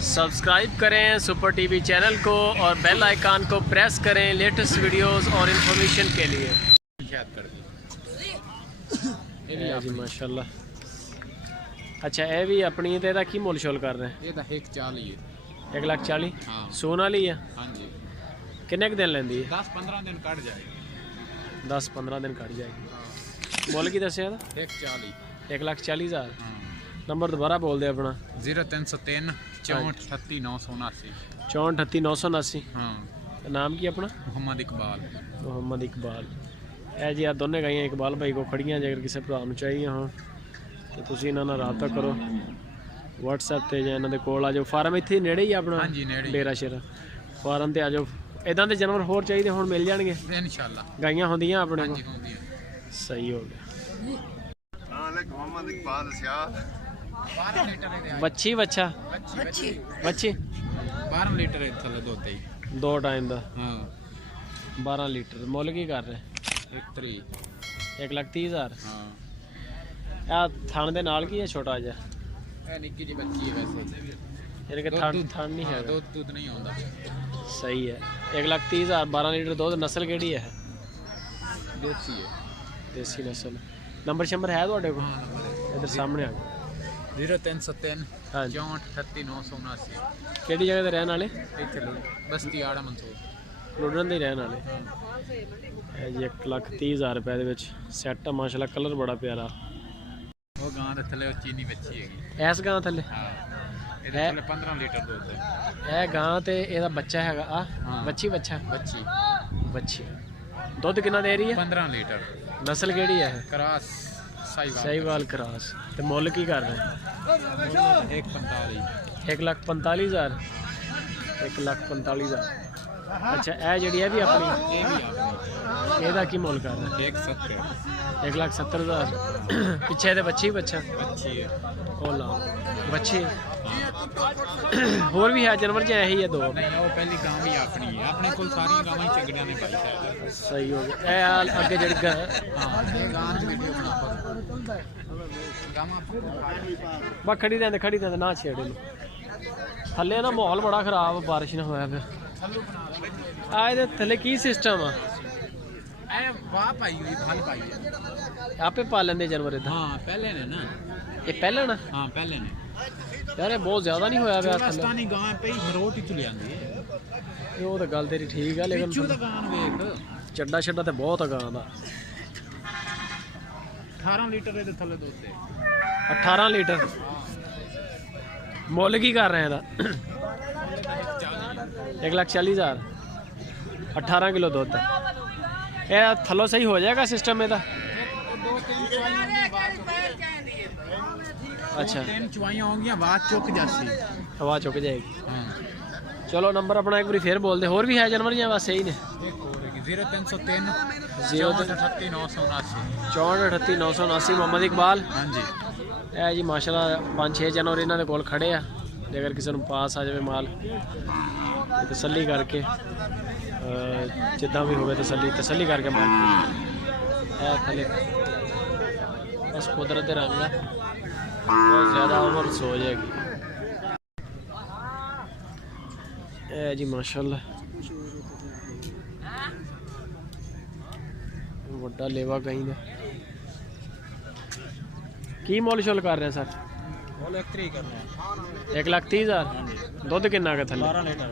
Subscribe करें super TV channel को और बेल आइकन को प्रेस करें लेटेस्ट वीडियोस और इन्फॉर्मेशन के लिए। जी माशाल्लाह। अच्छा ये भी अपनी ते दा की मुल शोल कर रहे हैं? ये तो 140 है। 1,40,000। हाँ। सोन वाली है? हाँ जी। किन्ने दिन लेंदी है? 10-15 दिन कट जाएगी। 10-15 दिन कट जाएगी। मुल की दसिया? 140। 1,40,000। हाँ। नंबर दोबारा बोल दे अपना। 0303 64 38 979। 64 38 979। हाँ। नाम की अपना? मोहम्मद इकबाल। मोहम्मद इकबाल। ए जी आ दोनों गाइयां इकबाल भाई को खड़ियां, जे अगर किसी भरा नूं चाहिए हो तो तुसीं इन्हां नाल राबता करो WhatsApp ते जां इन्हां दे कोल आ जाओ। फार्म इत्थे नेड़े ही अपना? हाँ जी नेड़े। डेरा शेरा फार्म ते आ जाओ। इदां दे जानवर होर चाहिए हुण मिल जाणगे इंशाल्लाह। गाइयां होंदियां अपने हाँ को? जी होंदी है। सही हो गया। मोहम्मद इकबाल सिया 12 लीटर दे बच्ची बच्चा? बच्ची 12 लीटर थल्ले दुध है। 2 टाइम दा? हाँ। 12 लीटर। मुल की कर रहे? 1,30,000। हाँ। आ थान दे नाल की है छोटा जा? ए निक्की जी बच्ची है वैसे। यानी कि थान नहीं है? दूध नहीं होता। सही है। 1,30,000 12 लीटर दूध। नस्ल केड़ी है? देसी है। देसी नस्ल। नंबर शंबर है तुहाडे कोल? इधर सामने आ। 0303 हाँ जी। 64 38 979। केड़ी जगह ते रहन वाले? इत्थे बस्ती आड़ा मंसूर। लुडन दे रहन वाले। जी 1,30,000 रुपए दे विच सैट माशाल्लाह। कलर बड़ा प्यारा। वो गां दे थल्ले चीनी बच्ची हैगी। ऐस गां थल्ले? हाँ। ਇਹਦੇ ਥੱਲੇ 15 ਲੀਟਰ ਦੁੱਧ ਹੈ। ਇਹ ਗਾਂ ਤੇ ਇਹਦਾ ਬੱਚਾ ਹੈਗਾ ਆ? ਹਾਂ। ਬੱਚੀ ਬੱਚਾ? ਬੱਚੀ। ਬੱਚੀ। ਦੁੱਧ ਕਿੰਨਾ ਦੇ ਰਹੀ ਹੈ? 15 ਲੀਟਰ। ਨਸਲ ਕਿਹੜੀ ਹੈ? ਕਰਾਸ ਸਾਈਵਾਲ। ਸਾਈਵਾਲ ਕਰਾਸ। ਤੇ ਮੁੱਲ ਕੀ ਕਰ ਰਹੇ? 145। 1,45,000। 1,45,000। ਅੱਛਾ ਇਹ ਜਿਹੜੀ ਹੈ ਵੀ ਆਪਣੀ? ਇਹ ਵੀ ਆਪਣੀ। ਇਹਦਾ ਕੀ ਮੁੱਲ ਕਰ ਰਹੇ? 170। 1,70,000। ਪਿੱਛੇ ਤੇ ਬੱਚੀ ਬੱਚਾ? ਬੱਚੀ ਹੈ। ਉਹ ਲਾ ਬੱਚੇ ਹੋਰ ਵੀ ਹੈ ਜਾਨਵਰ ਜਾਂ ਇਹੀ ਹੈ ਦੋ? ਨਹੀਂ ਉਹ ਪਹਿਲੀ ਗਾਂ ਵੀ ਆਪਣੀ ਹੈ। ਆਪਣੇ ਕੋਲ ਸਾਰੀਆਂ ਗਾਵਾਂ ਹੀ ਝਗੜਿਆਂ ਨੇ ਪਾਈ ਹੈ। ਸਹੀ ਹੋ ਗਿਆ। ਇਹ ਅੱਗੇ ਜਿਹੜੀ ਹਾਂ ਇਹ ਗਾਂ ਦੀ ਵੀਡੀਓ ਬਣਾ ਗਾਵਾਂ ਬਾ ਖੜੀ ਰਹਿੰਦੇ ਨਾ ਛੇੜੇ ਨੂੰ। ਥੱਲੇ ਨਾ ਮਾਹੌਲ ਬੜਾ ਖਰਾਬ, ਬਾਰਿਸ਼ ਨਾ ਹੋਇਆ ਪਿਆ। ਆ ਇਹਦੇ ਥੱਲੇ ਕੀ ਸਿਸਟਮ ਆ? ਇਹ ਵਾਹ ਪਾਈ ਹੋਈ ਫਲ ਪਾਈ ਹੈ। ਆਪੇ ਪਾ ਲੈਂਦੇ ਜਾਨਵਰ ਇਦਾਂ? ਹਾਂ ਪਹਿਲੇ ਨੇ ਨਾ। ਇਹ ਪਹਿਲਾਂ ਨਾ? ਹਾਂ ਪਹਿਲੇ ਨੇ। ਯਾਰ ਇਹ ਬਹੁਤ ਜ਼ਿਆਦਾ ਨਹੀਂ ਹੋਇਆ ਪਿਆ ਥੱਲੇ? ਰਾਜਸਥਾਨੀ ਗਾਂ ਪਈ ਮਰੋਟ ਹੀ ਚਲੀ ਜਾਂਦੀ ਹੈ। ਇਹ ਉਹ ਤਾਂ ਗੱਲ ਤੇਰੀ ਠੀਕ ਆ, ਲੇਕਿਨ ਪਿੱਛੋਂ ਤਾਂ ਗਾਂ ਨੂੰ ਵੇਖ। ਚੱਡਾ ਛੱਡਾ ਤੇ ਬਹੁਤ ਆ ਗਾਂ ਦਾ। 18 ਲੀਟਰ ਇਹਦੇ ਥੱਲੇ ਦੁੱਧ ਹੈ। 18 ਲੀਟਰ। ਮੁੱਲ ਕੀ ਕਰ ਰਹੇ ਇਹਦਾ? 1,40,000। 18 ਕਿਲੋ ਦੁੱਧ। ਇਹ ਥੱਲੋਂ ਸਹੀ ਹੋ ਜਾਏਗਾ ਸਿਸਟਮ ਇਹਦਾ? अच्छा 3 चुवाइयां होंगी आवाज चुक जासी। हवा चुक जाएगी। हाँ। चलो नंबर अपना एक बार फिर बोल दे। और भी है जानवर या बस यही ने? 0303 64 38 979। 64 38 979। मोहम्मद इकबाल। हाँ जी। है जी माशाल्लाह 5-6 जानवर इन्हों के कोल खड़े आ। जे अगर किसी को पास आ जाए माल तसली करके जिदा भी हो तसली करके माल है थले। बस कुदरत के रंग बहुत ज़्यादा ओवर सो जाएगी। जी माशाल्लाह वड्डा लेवा कहीं का की मुल शुल कर रहे हैं सर? 1,30,000। दुध किन्ना का थल्ले? 12 लीटर।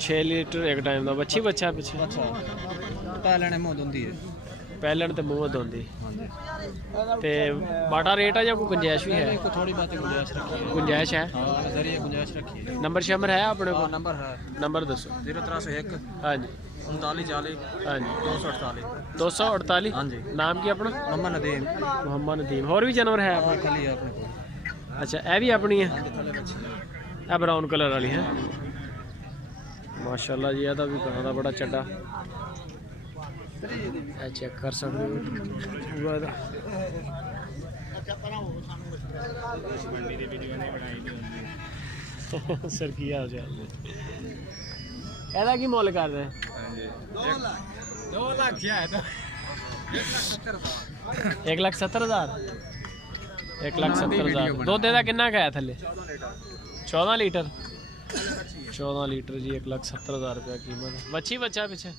6 लीटर एक टाइम का। बच्ची बच्चा पिछे? पहले ने मुंह दुंदी है। पहले ते मुंह धोंदी। ते बाटा रेट है या कोई गुंजाइश भी है? थोड़ी बात गुंजाइश रखी है। गुंजाइश है? हाँ नजरिए गुंजाइश रखी है। नंबर शंबर है अपने को? नंबर है। नंबर दसो। 0301 हाँ जी 39 40 हाँ जी 248। 248। हाँ जी। नाम की अपना? मोहम्मद नदीम। मोहम्मद नदीम। और भी जानवर है अपने? खाली है अपने को। अच्छा ये भी अपनी है? ये ब्राउन कलर वाली है माशाल्लाह जी। यह भी गां का बड़ा चड्डा चेक कर सकते हो। सर की हाल चाल? ਇਹਦਾ ਕੀ ਮੁੱਲ ਕਰ ਰਹੇ? 2 ਲੱਖ ਹੈ। 1,70,000। 1,70,000 ਦੁੱਧ ਇਹਦਾ ਕਿੰਨਾ ਕੁ ਹੈ ਥੱਲੇ 14 ਲੀਟਰ 14 ਲੀਟਰ ਜੀ 1,70,000 ਰੁਪਇਆ ਕੀਮਤ। ਬੱਚੀ ਬੱਚਾ ਪਿੱਛੇ